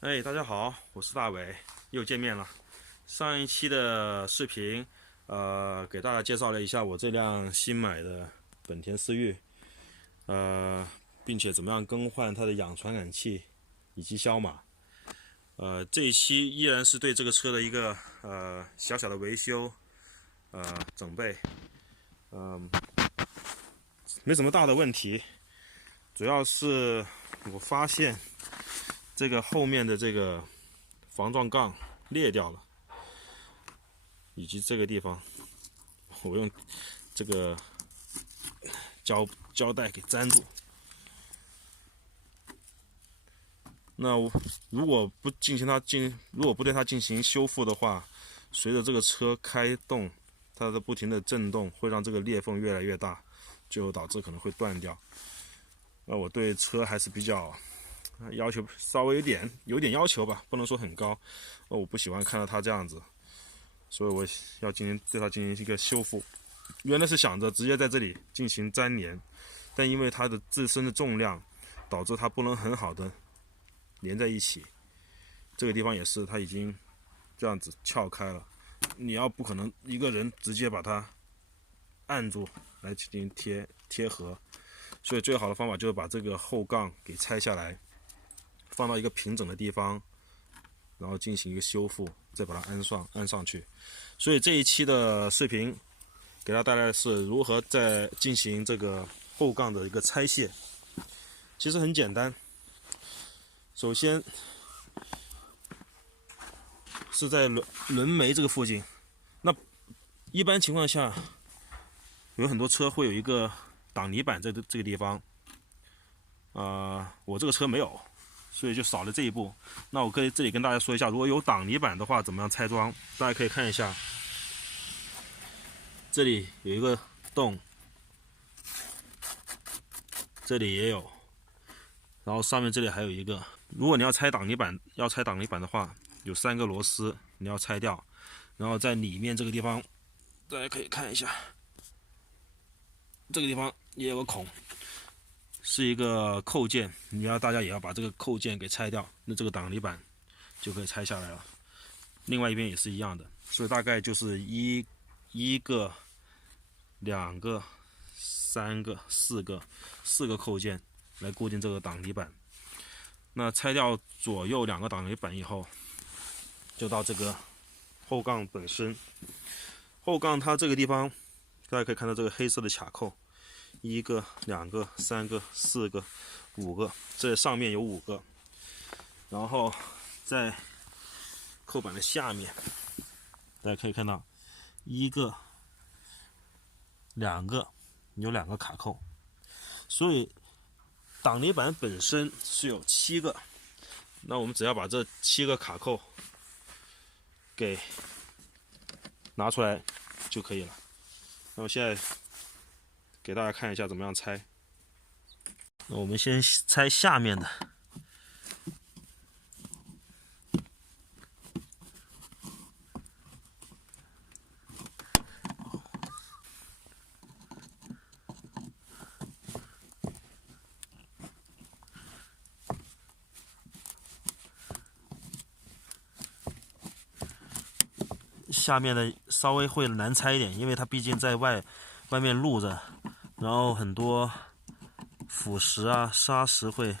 哎，大家好，我是大伟，又见面了。上一期的视频，给大家介绍了一下我这辆新买的本田思域，呃，并且怎么样更换它的氧传感器以及消码。这一期依然是对这个车的一个小小的维修，整备，没什么大的问题，主要是我发现这个后面的这个防撞杠裂掉了。以及这个地方，我用这个胶带给粘住。那如果不对它进行修复的话，随着这个车开动，它的不停的震动，会让这个裂缝越来越大，最后导致可能会断掉。那我对车还是比较要求稍微有点要求吧，不能说很高。我不喜欢看到它这样子，所以我要对它进行一个修复。原来是想着直接在这里进行粘连，但因为它的自身的重量，导致它不能很好的连在一起。这个地方也是，它已经这样子撬开了，你要不可能一个人直接把它按住来进行贴合，所以最好的方法就是把这个后杠给拆下来，放到一个平整的地方，然后进行一个修复，再把它安上去。所以这一期的视频给大家带来的是如何在进行这个后杠的一个拆卸。其实很简单，首先是在轮眉这个附近。那一般情况下，有很多车会有一个挡泥板在这个地方，我这个车没有，所以就少了这一步。那我可以这里跟大家说一下，如果有挡泥板的话，怎么样拆装？大家可以看一下，这里有一个洞，这里也有，然后上面这里还有一个。如果你要拆挡泥板的话，有3个螺丝你要拆掉，然后在里面这个地方，大家可以看一下，这个地方也有个孔，是一个扣件，大家也要把这个扣件给拆掉，那这个挡泥板就可以拆下来了。另外一边也是一样的，所以大概就是一个、2个、3个、4个扣件来固定这个挡泥板。那拆掉左右2个挡泥板以后，就到这个后杠本身。后杠它这个地方，大家可以看到这个黑色的卡扣，1个、2个、3个、4个、5个，这上面有5个。然后在扣板的下面，大家可以看到1个、2个，有2个卡扣，所以挡泥板本身是有7个。那我们只要把这7个卡扣给拿出来就可以了。那我现在给大家看一下怎么样拆。那我们先拆下面的，下面的稍微会难拆一点，因为它毕竟在外面露着，然后很多腐蚀啊、砂石会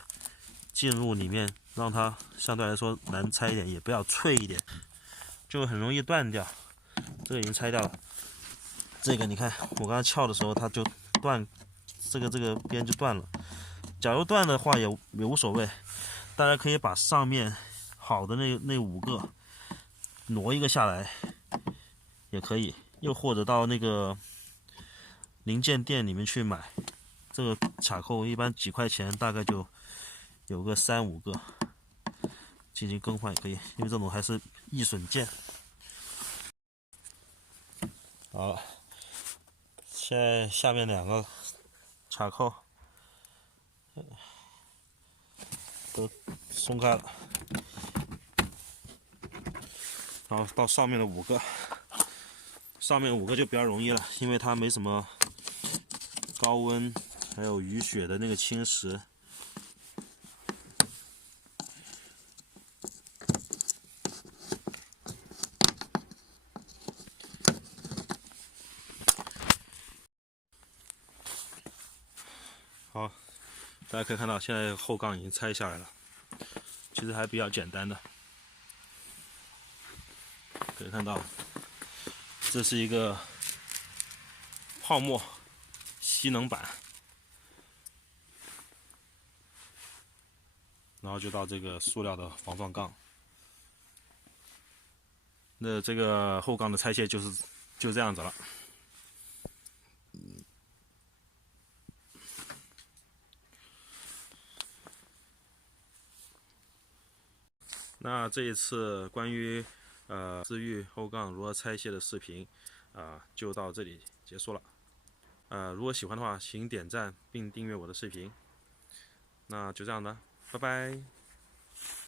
进入里面，让它相对来说难拆一点，也不要脆一点，就很容易断掉。这个已经拆掉了，这个你看我刚刚撬的时候它就断，这个边就断了。假如断的话也无所谓，大家可以把上面好的那5个挪一个下来也可以，又或者到那个零件店里面去买，这个卡扣一般几块钱，大概就有个3、5个，进行更换也可以，因为这种还是易损件。好了，现在下面2个卡扣都松开了，然后到上面的5个，上面5个就比较容易了，因为它没什么高温还有雨雪的那个侵蚀。大家可以看到，现在后杠已经拆下来了，其实还比较简单的。可以看到，这是一个泡沫吸能板，然后就到这个塑料的防撞杠。那这个后杠的拆卸就这样子了。那这一次关于思域后杠如何拆卸的视频就到这里结束了。如果喜欢的话，请点赞并订阅我的视频。那就这样的，拜拜。